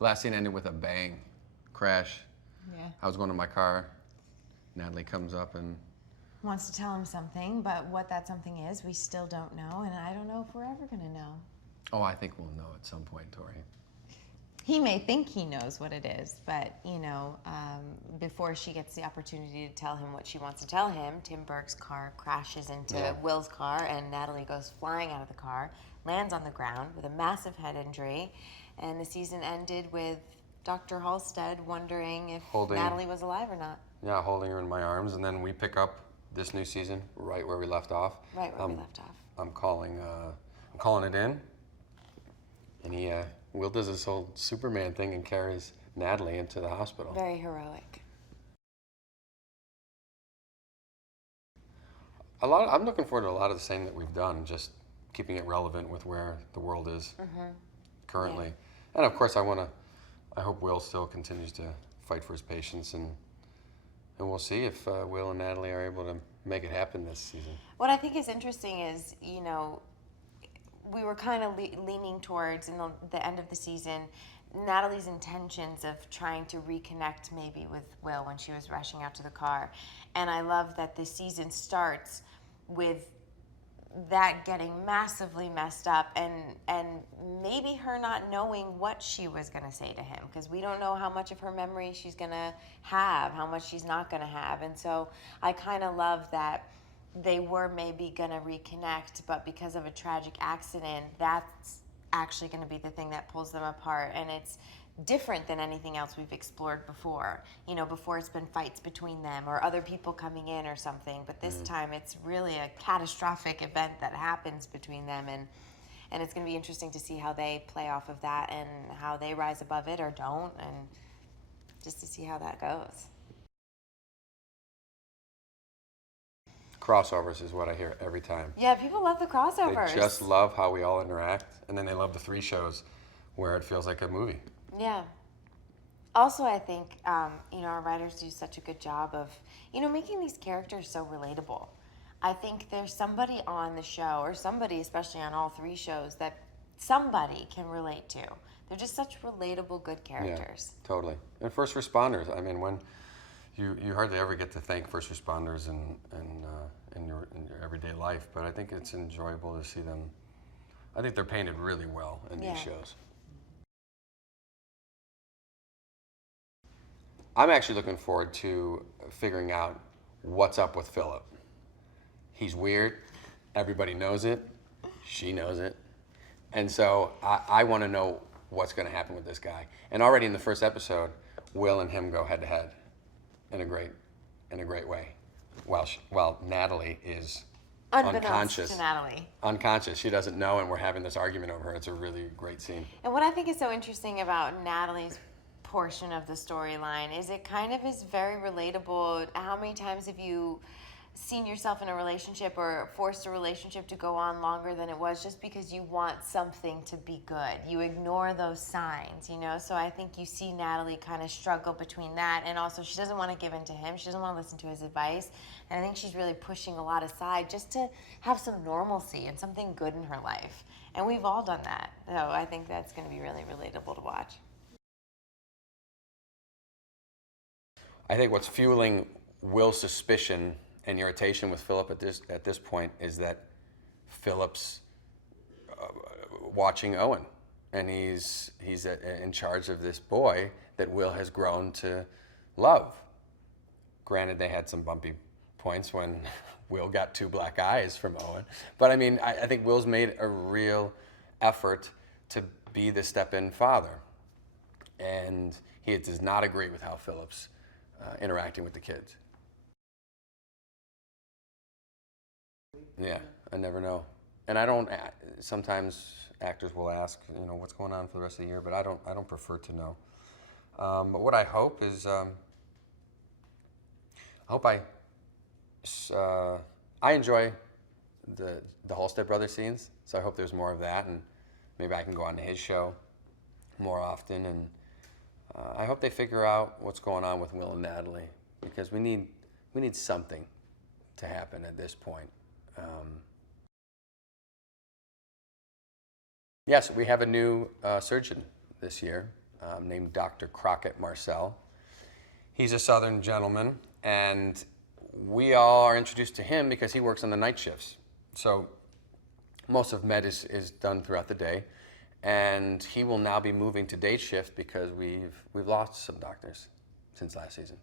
Last scene ended with a bang, crash. Yeah. I was going to my car. Natalie comes up and Wants to tell him something, but what that something is, we still don't know, and I don't know if we're ever going to know. oh, I think we'll know at some point, Torrey. He may think he knows what it is, but, you know, before she gets the opportunity to tell him what she wants to tell him, Tim Burke's car crashes into Will's car, and Natalie goes flying out of the car, lands on the ground with a massive head injury, and the season ended with Dr. Halstead wondering if Natalie was alive or not. Yeah, holding her in my arms, and then we pick up this new season right where we left off. Right where we left off. I'm calling it in, and Will does this whole Superman thing and carries Natalie into the hospital. Very heroic. I'm looking forward to a lot of the same that we've done, just keeping it relevant with where the world is currently. Yeah. And of course, I hope Will still continues to fight for his patients, and we'll see if Will and Natalie are able to make it happen this season. What I think is interesting is, you know, we were kind of leaning towards, in the end of the season, Natalie's intentions of trying to reconnect maybe with Will when she was rushing out to the car. And I love that the season starts with that getting massively messed up and maybe her not knowing what she was going to say to him, because we don't know how much of her memory she's going to have, how much she's not going to have. And so I kind of love that they were maybe going to reconnect, but because of a tragic accident, that's actually going to be the thing that pulls them apart. And it's different than anything else we've explored before. You know, before it's been fights between them or other people coming in or something, but this time it's really a catastrophic event that happens between them, and it's going to be interesting to see how they play off of that and how they rise above it or don't, and just to see how that goes. Crossovers is what I hear every time. Yeah, people love the crossovers. They just love how we all interact, and then they love the 3 shows where it feels like a movie. Yeah. Also, I think, you know, our writers do such a good job of, you know, making these characters so relatable. I think there's somebody on the show, or somebody, especially on all 3 shows, that somebody can relate to. They're just such relatable, good characters. Yeah, totally. And first responders. I mean, when you hardly ever get to thank first responders in your everyday life, but I think it's enjoyable to see them. I think they're painted really well in these shows. I'm actually looking forward to figuring out what's up with Philip. He's weird. Everybody knows it. She knows it. And so I want to know what's going to happen with this guy. And already in the first episode, Will and him go head to head in a great way. While Natalie is unconscious. To Natalie. Unconscious. She doesn't know, and we're having this argument over her. It's a really great scene. And what I think is so interesting about Natalie's portion of the storyline is it kind of is very relatable. How many times have you seen yourself in a relationship or forced a relationship to go on longer than it was just because you want something to be good? You ignore those signs, you know? So I think you see Natalie kind of struggle between that, and also she doesn't want to give in to him. She doesn't want to listen to his advice. And I think she's really pushing a lot aside just to have some normalcy and something good in her life. And we've all done that. So I think that's going to be really relatable to watch. I think what's fueling Will's suspicion and irritation with Philip at this point is that Philip's watching Owen, and he's in charge of this boy that Will has grown to love. Granted, they had some bumpy points when Will got 2 black eyes from Owen, but I mean, I think Will's made a real effort to be the step-in father, and he does not agree with how Philip's interacting with the kids. Yeah, I never know. And I don't, sometimes actors will ask, you know, what's going on for the rest of the year, but I don't prefer to know. But what I hope is, I enjoy the Halstead Brothers scenes, so I hope there's more of that, and maybe I can go on to his show more often, and I hope they figure out what's going on with Will and Natalie, because we need something to happen at this point. Yes, we have a new surgeon this year, named Dr. Crockett Marcel. He's a Southern gentleman, and we all are introduced to him because he works on the night shifts. So most of med is done throughout the day, and he will now be moving to day shift because we've lost some doctors since last season.